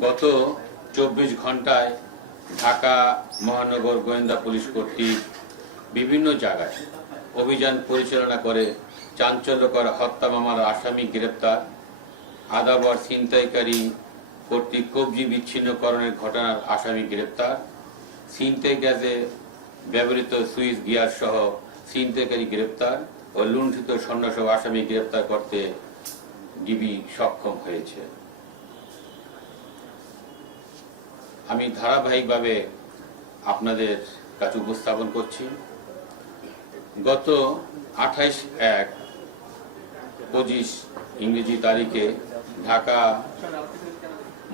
গত 24 ঘন্টায় ঢাকা মহানগর গোয়েন্দা পুলিশ কর্তৃক বিভিন্ন জায়গায় অভিযান পরিচালনা করে চাঞ্চল্যকর হত্যা মামলার আসামি গ্রেপ্তার, আদাবর ছিনতাইকারী কর্তৃক কবজি বিচ্ছিন্নকরণের ঘটনার আসামি গ্রেপ্তার, ছিনতাই গ্যাসে ব্যবহৃত সুইচ গিয়ার সহ ছিনতাইকারী গ্রেপ্তার ও লুণ্ঠিত স্বর্ণসহ আসামি গ্রেপ্তার করতে ডিবি সক্ষম হয়েছে। আমি ধারাবাহিকভাবে আপনাদের কাছে উপস্থাপন করছি। গত 28/1/25 ইংরেজি তারিখে ঢাকা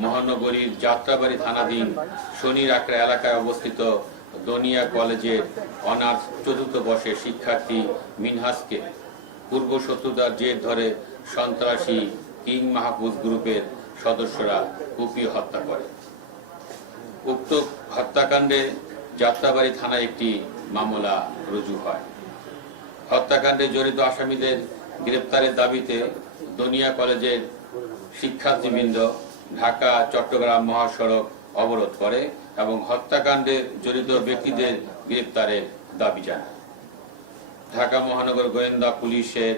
মহানগরীর যাত্রাবাড়ী থানাধীন শনির আকড়া এলাকায় অবস্থিত দনিয়া কলেজের অনার্স চতুর্থ বর্ষের শিক্ষার্থী মিনহাজকে পূর্ব শত্রুতার জের ধরে সন্ত্রাসী কিং মাহফুজ গ্রুপের সদস্যরা কুপিয়ে হত্যা করে। উক্ত হত্যাকাণ্ডে যাত্রাবাড়ী থানায় একটি মামলা রুজু হয়। হত্যাকাণ্ডে জড়িত আসামিদের গ্রেপ্তারের দাবিতে দনিয়া কলেজের শিক্ষার্থীবৃন্দ ঢাকা চট্টগ্রাম মহাসড়ক অবরোধ করে এবং হত্যাকাণ্ডে জড়িত ব্যক্তিদের গ্রেপ্তারের দাবি জানায়। ঢাকা মহানগর গোয়েন্দা পুলিশের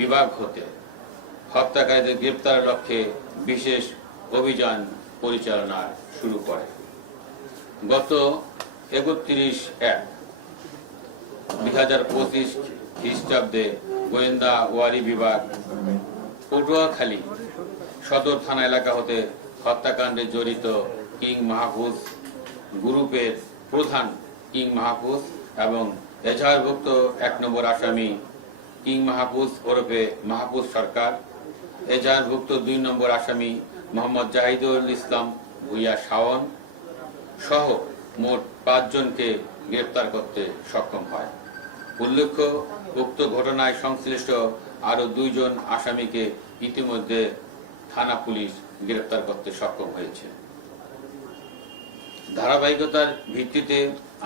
বিভাগ হতে হত্যাকারীদের গ্রেপ্তারের লক্ষ্যে বিশেষ অভিযান পরিচালনা শুরু করে। গত 31/1/2025 খ্রিস্টাব্দে গোয়েন্দা ওয়ারি বিভাগ পটুয়াখালী সদর থানা এলাকা হতে হত্যাকাণ্ডে জড়িত কিং মাহফুজ গ্রুপের প্রধান কিং মাহফুজ এবং এজাহারভুক্ত 1 নম্বর আসামি কিং মাহফুজ ওরফে মাহফুজ সরকার, এজাহারভুক্ত 2 নম্বর আসামি মোহাম্মদ জাহিদুল ইসলাম ভুইয়া শাওন সহ মোট 5 জনকে গ্রেপ্তার করতে সক্ষম হয়। উল্লেখ্য, উক্ত ঘটনায় সংশ্লিষ্ট আরো 2 জন আসামিকে ইতিমধ্যে থানা পুলিশ গ্রেপ্তার করতে সক্ষম হয়েছে। ধারাবাহিকতার ভিত্তিতে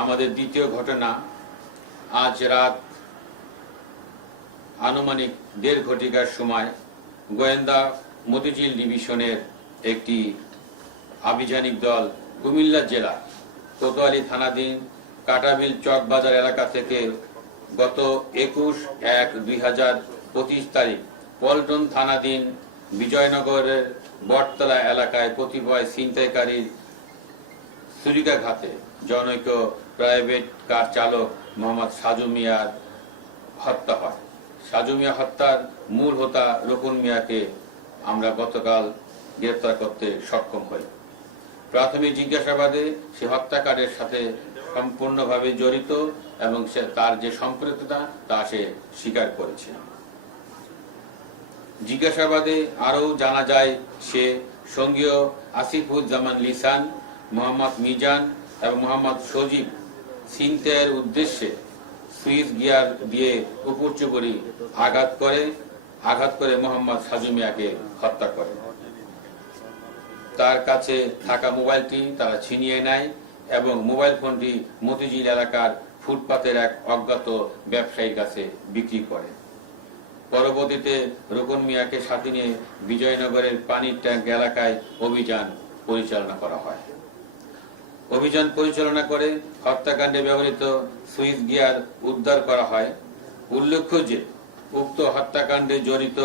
আমাদের দ্বিতীয় ঘটনা, আজ রাত আনুমানিক 1:30 ঘটিকার সময় গোয়েন্দা মতিঝিল ডিভিশনের একটি আভিযানিক দল কুমিল্লা জেলা কোতোয়ালী থানাধীন কাটাবিল চক বাজার এলাকা থেকে গত 21/1/2025 তারিখ পল্টন থানাধীন বিজয়নগরের বটতলা এলাকায় কতিপয় ছিনতাইকারীর ছুরিকাঘাতে জনৈক প্রাইভেট কার চালক মোহাম্মদ সাজু মিয়ার হত্যা হয়। সাজু মিয়া হত্যার মূল হোতা রকুন মিয়াকে আমরা গতকাল গ্রেপ্তার করতে সক্ষম হই। প্রাথমিক জিজ্ঞাসাবাদে সে হত্যাকাণ্ডের সাথে সম্পূর্ণভাবে জড়িত এবং তার যে সম্পৃক্ততা তা সে স্বীকার করেছে। জিজ্ঞাসাবাদে আরও জানা যায় সে সঙ্গীয় আসিফুজ্জামান লিসান, মোহাম্মদ মিজান এবং মোহাম্মদ সজীব ছিনতাইয়ের উদ্দেশ্যে সুইচ গিয়ার দিয়ে উপর্যুপরি আঘাত করে মোহাম্মদ সাজু মিয়াকে হত্যা করে। তার কাছে থাকা মোবাইলটি তারা ছিনিয়ে নেয় এবং মোবাইল ফোনটি মতিঝিল এলাকার ফুটপাতের এক অজ্ঞাত ব্যবসায়ীর কাছে বিক্রি করে। পরবর্তীতে রুকন মিয়াকে সাথে নিয়ে বিজয়নগরের পানির ট্যাঙ্ক এলাকায় অভিযান পরিচালনা করা হয়। অভিযান পরিচালনা করে হত্যাকাণ্ডে ব্যবহৃত সুইচ গিয়ার উদ্ধার করা হয়। উল্লেখ্য যে উক্ত হত্যাকাণ্ডে জড়িত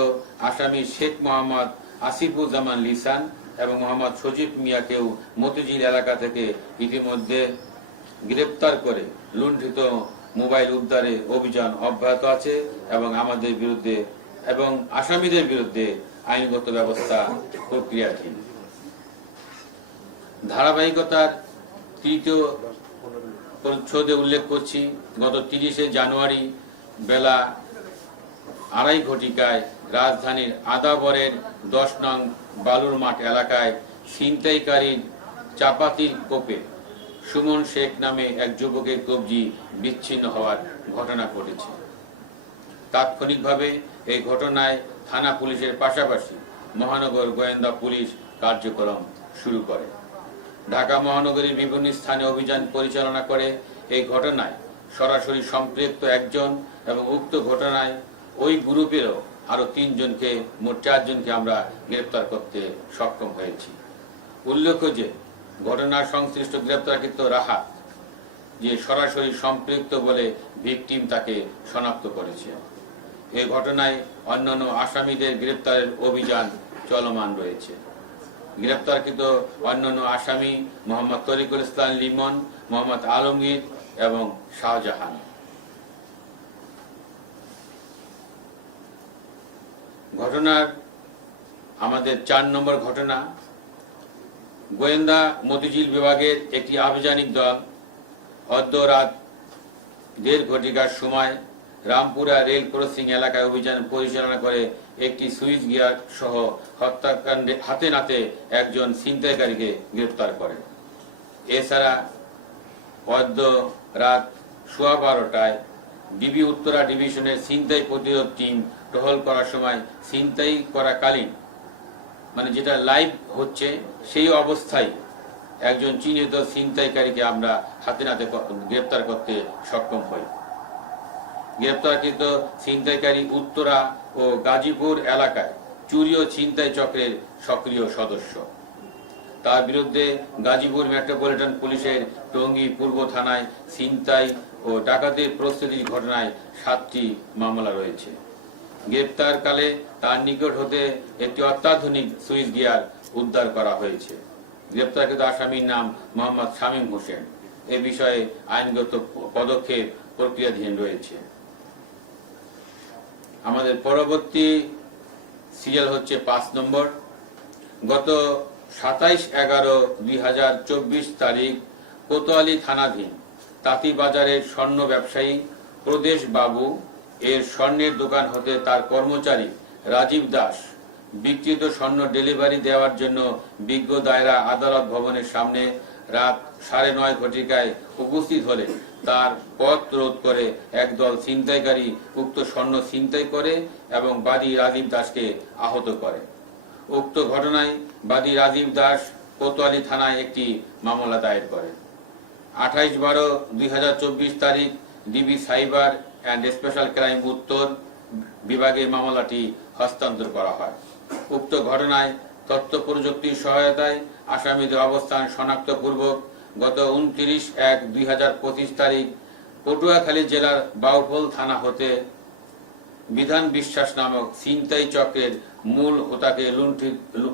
আসামি শেখ মোহাম্মদ আসিফুজ্জামান লিসান এবং মোহাম্মদ সজীব মিয়াকেও মতিঝিল এলাকা থেকে ইতিমধ্যে গ্রেপ্তার করে লুণ্ঠিত মোবাইল উদ্ধারে অভিযান অব্যাহত আছে এবং আমাদের বিরুদ্ধে এবং আসামিদের বিরুদ্ধে আইনগত ব্যবস্থা প্রক্রিয়াধীন। ধারাবাহিকতার তৃতীয় পরিচ্ছদে উল্লেখ করছি, গত 30শে জানুয়ারি বেলা 2:30 ঘটিকায় রাজধানীর আদাবরের 10 নং বালুর মাঠ এলাকায় ছিনতাইকারীর চাপাতির কোপে সুমন শেখ নামে এক যুবকের কবজি বিচ্ছিন্ন হওয়ার ঘটনা ঘটেছে। তাৎক্ষণিকভাবে এই ঘটনায় থানা পুলিশের পাশাপাশি মহানগর গোয়েন্দা পুলিশ কার্যক্রম শুরু করে। ঢাকা মহানগরীর বিভিন্ন স্থানে অভিযান পরিচালনা করে এই ঘটনায় সরাসরি সম্পৃক্ত একজন এবং উক্ত ঘটনায় ওই গ্রুপেরও আরো 3 জনকে, মোট 4 জনকে আমরা গ্রেপ্তার করতে সক্ষম হয়েছি। উল্লেখ্য যে ঘটনার সংশ্লিষ্ট গ্রেপ্তারকৃত রাহাত যে সরাসরি সম্পৃক্ত বলে ভিকটিম তাকে শনাক্ত করেছে। এই ঘটনায় অন্যান্য আসামিদের গ্রেপ্তারের অভিযান চলমান রয়েছে। গ্রেপ্তারকৃত অন্যান্য আসামি মোহাম্মদ তরিকুল ইসলাম লিমন, মোহাম্মদ আলমগীর এবং শাহজাহান। ঘটনার আমাদের 4 নম্বর ঘটনা, গোয়েন্দা মতিঝিল বিভাগের একটি আভিযানিক দল অদ্য রাত 1:30 ঘটিকার সময় রামপুরা রেল ক্রসিং এলাকায় অভিযান পরিচালনা করে একটি সুইচ গিয়ার সহ হত্যাকাণ্ডে হাতে নাতে একজন ছিনতাইকারীকে গ্রেপ্তার করে। এছাড়া অদ্য রাত 12:15টায় ডিবি উত্তরা ডিভিশনের ছিনতাই প্রতিরোধ টিম টহল করার সময় ছিনতাই করাকালীন, মানে যেটা লাইভ হচ্ছে সেই অবস্থায় একজন চিহ্নিত ছিনতাইকারীকে আমরা হাতে নাতে গ্রেপ্তার করতে সক্ষম হই। গ্রেপ্তারকৃত ছিনতাইকারী উত্তরা ও গাজীপুর এলাকায় চুরি ও ছিনতাই চক্রের সক্রিয় সদস্য। তার বিরুদ্ধে গাজীপুর মেট্রোপলিটন পুলিশের টঙ্গী পূর্ব থানায় ছিনতাই ও ডাকাতির প্রস্তুতির ঘটনায় 7টি মামলা রয়েছে। গ্রেপ্তারকালে তার নিকট হতে একটি অত্যাধুনিক সুইচ গিয়ার উদ্ধার করা হয়েছে। গ্রেপ্তারকৃত আসামির নাম মোহাম্মদ শামীম হোসেন। এ বিষয়ে আইনগত পদক্ষেপ প্রক্রিয়াধীন রয়েছে। আমাদের পরবর্তী সিরিয়াল হচ্ছে 5 নম্বর। গত 27/11/2024 তারিখ কোতোয়ালি থানাধীন তাঁতিবাজারের স্বর্ণ ব্যবসায়ী প্রদেশ বাবু এর স্বর্ণের দোকান হতে তার কর্মচারী রাজীব দাস বিক্রিত স্বর্ণ ডেলিভারি দেওয়ার জন্য বিজ্ঞ দায়রা আদালত ভবনের সামনে রাত 9:30 ঘটিকায় উপস্থিত হলে তার পথ রোধ করে একদল ছিনতাইকারী উক্ত স্বর্ণ ছিনতাই করে এবং বাদী রাজীব দাসকে আহত করে। উক্ত ঘটনায় বাদী রাজীব দাস কোতোয়ালি থানায় একটি মামলা দায়ের করে। 28/12/2024 তারিখ DB cyber and special crime উত্তর বিভাগে মামলাটি হস্তান্তর করা হয়। উক্ত ঘটনায় তথ্য প্রযুক্তির সহায়তায় আসামিদের অবস্থান শনাক্তপূর্বক গত 29/1/2025 তারিখ পটুয়াখালী জেলার বাউফল থানা হতে বিধান বিশ্বাস নামক ছিনতাই চক্রের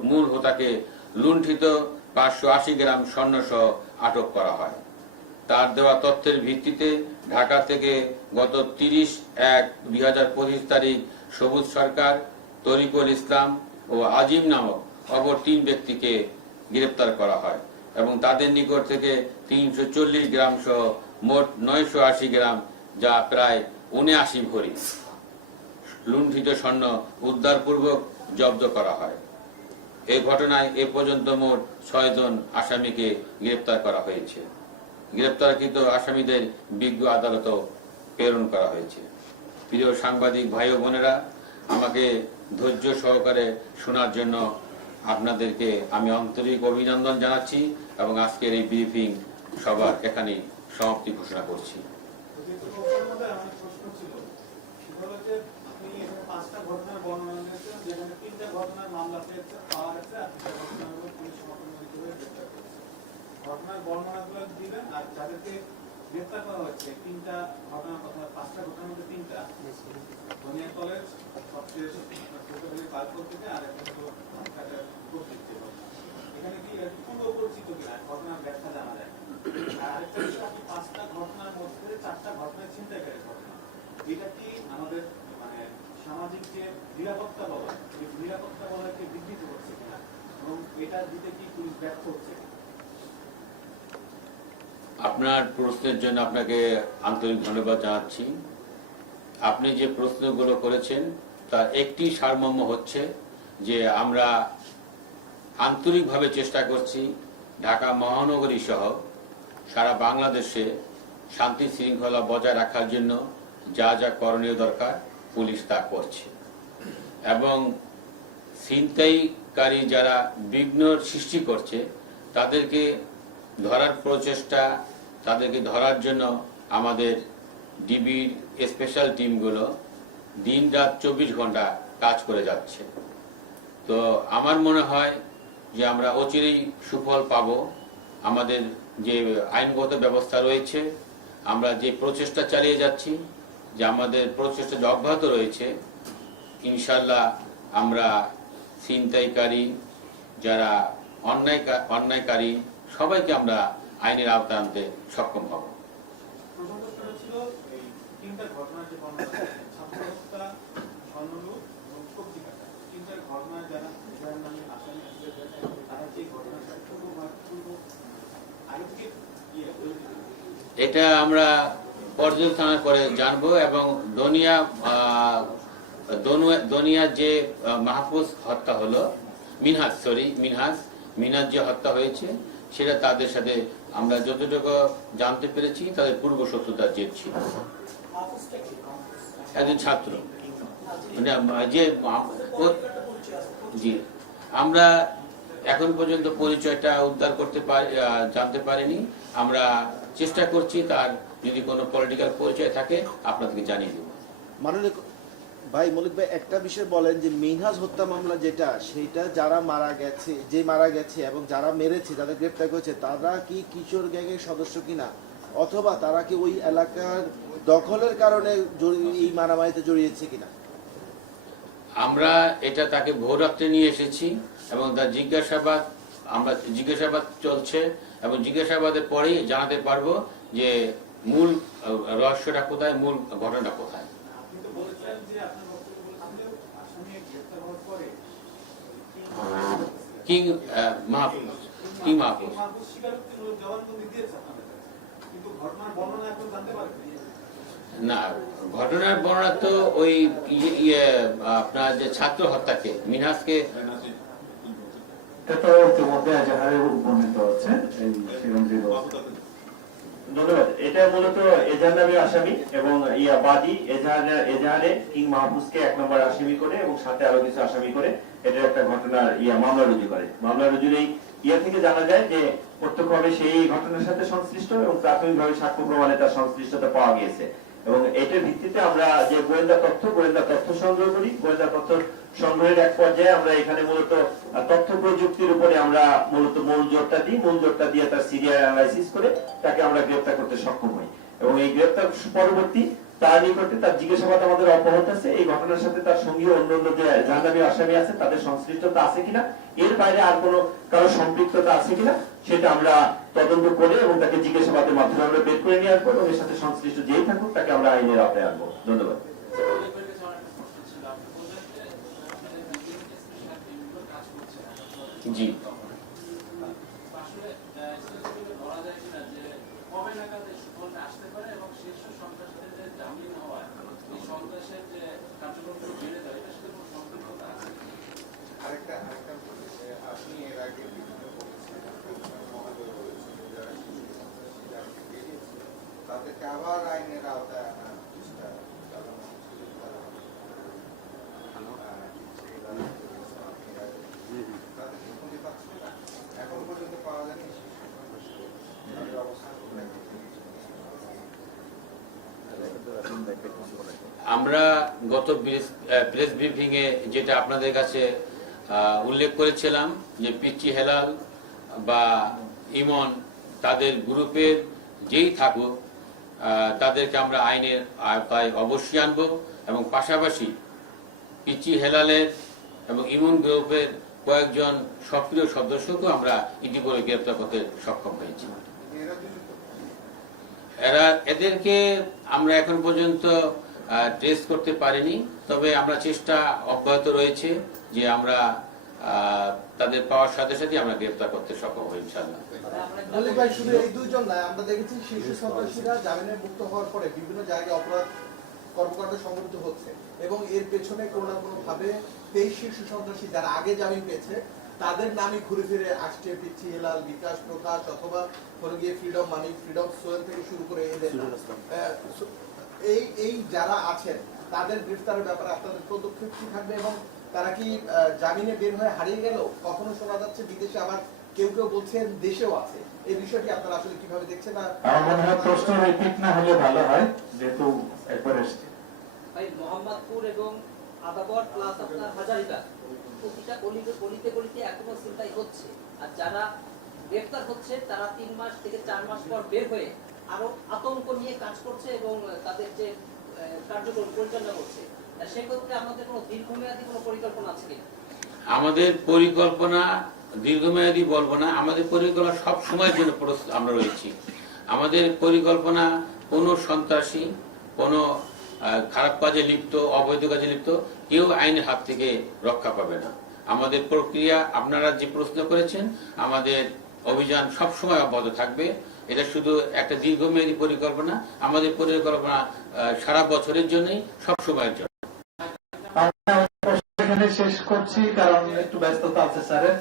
মূল হোতাকে লুণ্ঠিত 580 গ্রাম স্বর্ণসহ আটক করা হয়। তার দেওয়া তথ্যের ভিত্তিতে ঢাকা থেকে গত 30/1/2025 তারিখ সবুজ সরকার, তরিকুল ইসলাম ও আজিম নামক অপর 3 ব্যক্তিকে গ্রেপ্তার করা হয় এবং তাদের নিকট থেকে 340 গ্রাম সহ মোট 980 গ্রাম, যা প্রায় 79 ভরি লুণ্ঠিত স্বর্ণ উদ্ধারপূর্বক জব্দ করা হয়। এই ঘটনায় এ পর্যন্ত মোট 6 জন আসামিকে গ্রেপ্তার করা হয়েছে। গ্রেপ্তারকৃত আসামিদের বিজ্ঞ আদালত প্রেরণ করা হয়েছে। প্রিয় সাংবাদিক ভাই ও বোনেরা, আমাকে ধৈর্য সহকারে শোনার জন্য আপনাদেরকে আমি আন্তরিক অভিনন্দন জানাচ্ছি এবং আজকের এই ব্রিফিং সবার এখানেই সমাপ্তি ঘোষণা করছি। ঘটনার বর্ণনাগুলো দিবেন আর যাদেরকে গ্রেফতার করা হচ্ছে 3টা ঘটনার কথা, 5টা ঘটনার মধ্যে 3টা বনিয়া কলেজ সবচেয়ে পার্কল থেকে আর একটা এখানে কি পূর্ব পরিচিত কিনা ঘটনার ব্যাখ্যা জানা যায়। আর আরেকটা বিষয়, আপনি 5টা ঘটনার মধ্যে 4টা ঘটনায় ছিনতাইকারী ঘটনা, এটা কি আমাদের মানে সামাজিক যে নিরাপত্তা বলয়, এই নিরাপত্তা বলয়কে বিঘ্নিত করছে কিনা এবং এটা দিতে কি পুলিশ ব্যর্থ হচ্ছে? আপনার প্রশ্নের জন্য আপনাকে আন্তরিক ধন্যবাদ জানাচ্ছি। আপনি যে প্রশ্নগুলো করেছেন তার একটি সারমর্ম হচ্ছে যে আমরা আন্তরিকভাবে চেষ্টা করছি ঢাকা মহানগরী সহ সারা বাংলাদেশে শান্তি শৃঙ্খলা বজায় রাখার জন্য যা যা করণীয় দরকার পুলিশ তা করছে এবং ছিনতাইকারী যারা বিঘ্ন সৃষ্টি করছে তাদেরকে ধরার প্রচেষ্টা, তাদেরকে ধরার জন্য আমাদের ডিবির স্পেশাল টিমগুলো দিন রাত 24 ঘন্টা কাজ করে যাচ্ছে। তো আমার মনে হয় যে আমরা অচিরেই সুফল পাব। আমাদের যে আইনগত ব্যবস্থা রয়েছে, আমরা যে প্রচেষ্টা চালিয়ে যাচ্ছি, যে আমাদের প্রচেষ্টা যে অব্যাহত রয়েছে, ইনশাল্লাহ আমরা ছিনতাইকারী, যারা অন্যায়কারী সবাইকে আমরা আইনের আওতায় আনতে সক্ষম হব। প্রথম প্রশ্নটা ছিল এই তিনটা ঘটনার যে বর্ণনা করেছেন, ছাত্র হত্যা, স্বর্ণলুট এবং সবজি কাটা, তিনটার ঘটনার যারা যার নামে আসামি আছে তারা কি ঘটনার সাথে পূর্ব আগে থেকে এটা আমরা পর্যবেক্ষণ করে জানবো। এবং দনিয়ার যে মাহফুজ হত্যা হলো, মিনহাজ যে হত্যা হয়েছে, সেটা তাদের সাথে আমরা যতটুকু জানতে পেরেছি তাদের পূর্ব শত্রুতার জেদ ছিল। একজন ছাত্র, মানে যে জি, আমরা এখন পর্যন্ত পরিচয়টা উদ্ধার করতে জানতে পারিনি। আমরা চেষ্টা করছি, তার যদি কোনো পলিটিক্যাল পরিচয় থাকে আপনাদেরকে জানিয়ে দেব। মাননীয় ভাই, মলিক ভাই, একটা বিষয় বলেন যে মিনহাজ হত্যা মামলা যেটা, সেটা যারা মারা গেছে এবং যারা মেরেছে, যাদের গ্রেপ্তার করেছে, তারা কি কিশোর গ্যাংয়ের সদস্য কিনা, অথবা তারা কি ওই এলাকার দখলের কারণে এই মারামারিতে জড়িয়েছে কিনা? আমরা এটা তাকে ভোররাত্রে নিয়ে এসেছি এবং তার জিজ্ঞাসাবাদ চলছে, এবং জিজ্ঞাসাবাদের পরেই জানাতে পারবো যে মূল রহস্যটা কোথায়, মূল ঘটনাটা কোথায়। আপনি তো বলেছেন যে আপনার বক্তব্য বলছিলেন আসামি গ্রেফতার হওয়ার পরে কিং মাহফুজ স্বীকারোক্তিমূলক জবানবন্দি দিয়েছে আপনাদের কাছে, কিন্তু ঘটনার বর্ণনা এখন জানতে পারবেন না। ঘটনার বর্ণনা তো ওই আপনার যে ছাত্র হত্যাকে, মিনহাজকে এটা তো ইতিমধ্যে এজাহারে বর্ণিত হচ্ছে। ধন্যবাদ। এটা মূলত এজাহারে আসামি এবং বাদী এজাহারে কিং মাহফুজকে 1 নম্বর আসামি করে এবং সাথে আরো কিছু আসামি করে এটা একটা ঘটনার মামলা রুজু করে। মামলা রুজুর এই থেকে জানা যায় যে প্রত্যক্ষভাবে সেই ঘটনার সাথে সংশ্লিষ্ট এবং প্রাথমিকভাবে সাক্ষ্য প্রমাণে তার সংশ্লিষ্টতা পাওয়া গিয়েছে। এবং এটার ভিত্তিতে আমরা যে গোয়েন্দা তথ্য সংগ্রহ করি, গোয়েন্দা তথ্য সংগ্রহের এক পর্যায়ে আমরা এখানে মূলত তথ্য প্রযুক্তির উপরে আমরা মূলত মূল জোরটা দিয়ে তার সিরিয়াল অ্যানালাইসিস করে তাকে আমরা গ্রেফতার করতে সক্ষম হই। এবং এই গ্রেফতার পরবর্তী তার নিকটে তার জিজ্ঞাসাবাদ আমাদের অব্যাহত আছে। এই ঘটনার সাথে তার সঙ্গী অন্যান্য যে জাহান্নামী আসামি আছে তাদের সংশ্লিষ্টতা আছে কিনা, এর বাইরে আর কোনো কারো সম্পৃক্ততা আছে কিনা, সেটা আমরা তদন্ত করে এবং তাকে জিজ্ঞাসাবাদের মাধ্যমে আমরা বের করে নিয়ে আসবো এবং এর সাথে সংশ্লিষ্ট যেই থাকুক তাকে আমরা আইনের আওতায় আনবো। ধন্যবাদ। জি, আপনি এর আগে বিভিন্ন মহোদয় বলেছেন যারা শিশু সন্ত্রাসী যারা বেরিয়েছে তাদেরকে আবার আইনের আওতায় আনার চেষ্টা চালানো হচ্ছে। তাদেরকে খুঁজে পাচ্ছেন না, এখন পর্যন্ত পাওয়া যায়নি। শিশু সন্ত্রাসী তাদের অবস্থান আমরা গত প্রেস ব্রিফিং এ যেটা আপনাদের কাছে উল্লেখ করেছিলাম যে পিচ্চি হেলাল বা ইমন তাদের গ্রুপের যেই থাকুক তাদেরকে আমরা আইনের আওতায় অবশ্যই আনবো, এবং পাশাপাশি পিচ্চি হেলালের এবং ইমন গ্রুপের কয়েকজন সক্রিয় সদস্যকেও আমরা ইতিপূর্বে গ্রেপ্তার করতে সক্ষম হয়েছি। এদেরকে আমরা এখন পর্যন্ত ট্রেস করতে পারিনি, তবে আমরা চেষ্টা অব্যাহত রয়েছে যে আমরা তাদের পাওয়ার সাথে সাথে আমরা গ্রেফতার করতে সক্ষম হই ইনশাআল্লাহ। মল্লিক ভাই, শুধু এই দুইজন নয়, আমরা দেখেছি শিশু সন্ত্রাসীরা জামিনে মুক্ত হওয়ার পরে বিভিন্ন জায়গায় অপরাধ কর্মকাণ্ড সংঘটিত হচ্ছে এবং এর পেছনে কোনো না কোনো ভাবে 23 শিশু সন্ত্রাসী যারা আগে জামিন পেয়েছে তাদের নামই ঘুরে ফিরে আসছে। পিচ্চি হেলাল, বিকাশ প্রকাশ, অথবা ফ্রিডম মানি, ফ্রিডম সোয়েল থেকে শুরু করে এদের এই যারা আছেন তাদের গ্রেফতারের ব্যাপারে আপনাদের পদক্ষেপ কি থাকবে, এবং তারা কি জামিনে বের হয়ে হারিয়ে গেল? কখনো শোনা যাচ্ছে বিদেশে, আবার কেউ কেউ বলছেন দেশেও আছে। এই বিষয়টি আপনারা আসলে কিভাবে দেখছেন? আমার মনে হয় প্রশ্ন রিপিট না হলে ভালো হয়, যেহেতু একবার এসেছে। ভাই, মোহাম্মদপুর এবং আদাবর প্লাস আপনার হাজারিবাগ প্রতিটা গলিতে গলিতে এখনো ছিনতাই হচ্ছে। আর যারা গ্রেফতার হচ্ছে তারা 3 মাস থেকে 4 মাস পর বের হয়ে আরো আতঙ্ক নিয়ে কাজ করছে এবং তাদের যে কার্যক্রম পরিচালনা করছে। সেক্ষেত্রে আমাদের কোনো দীর্ঘমেয়াদী কোনো পরিকল্পনা আছে কি? আমাদের পরিকল্পনা দীর্ঘমেয়াদী বলবো না, আমাদের পরিকল্পনা সব সময়ের জন্য আমরা রয়েছি। আমাদের পরিকল্পনা কোনো সন্ত্রাসী, কোনো খারাপ কাজে লিপ্ত, অবৈধ কাজে লিপ্ত কেউ আইনের হাত থেকে রক্ষা পাবে না। আমাদের প্রক্রিয়া আপনারা যে প্রশ্ন করেছেন, আমাদের অভিযান সব সময় অব্যাহত থাকবে। এটা শুধু একটা দীর্ঘমেয়াদী পরিকল্পনা, আমাদের পরিকল্পনা সারা বছরের জন্যই, সব সময়ের জন্য। এখানে শেষ করছি কারণ একটু ব্যস্ততা আছে স্যারের।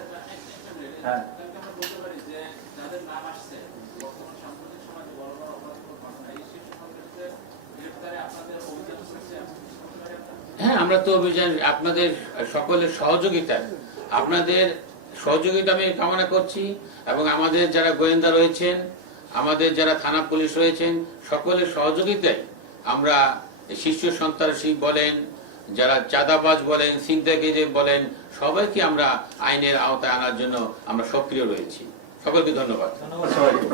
হ্যাঁ, আমরা বলতে পারি যে যাদের নাম আসছে বর্তমান সাম্প্রতিক সমাজে বড় বড় অপরাধ ঘটনা, এই শীর্ষ সন্ত্রাসীদের গ্রেফতারে আপনাদের অভিযান চলছে। হ্যাঁ, আমরা তো অভিযান আপনাদের সকলের সহযোগিতা, আপনাদের সহযোগিতা আমি কামনা করছি, এবং আমাদের যারা গোয়েন্দা রয়েছেন, আমাদের যারা থানা পুলিশ রয়েছেন, সকলের সহযোগিতায় আমরা শীর্ষ সন্ত্রাসী বলেন, যারা চাঁদাবাজ বলেন, ছিনতাইকারী বলেন, সবাইকে আমরা আইনের আওতায় আনার জন্য আমরা সক্রিয় রয়েছি। সকলকে ধন্যবাদ। ধন্যবাদ সবাইকে।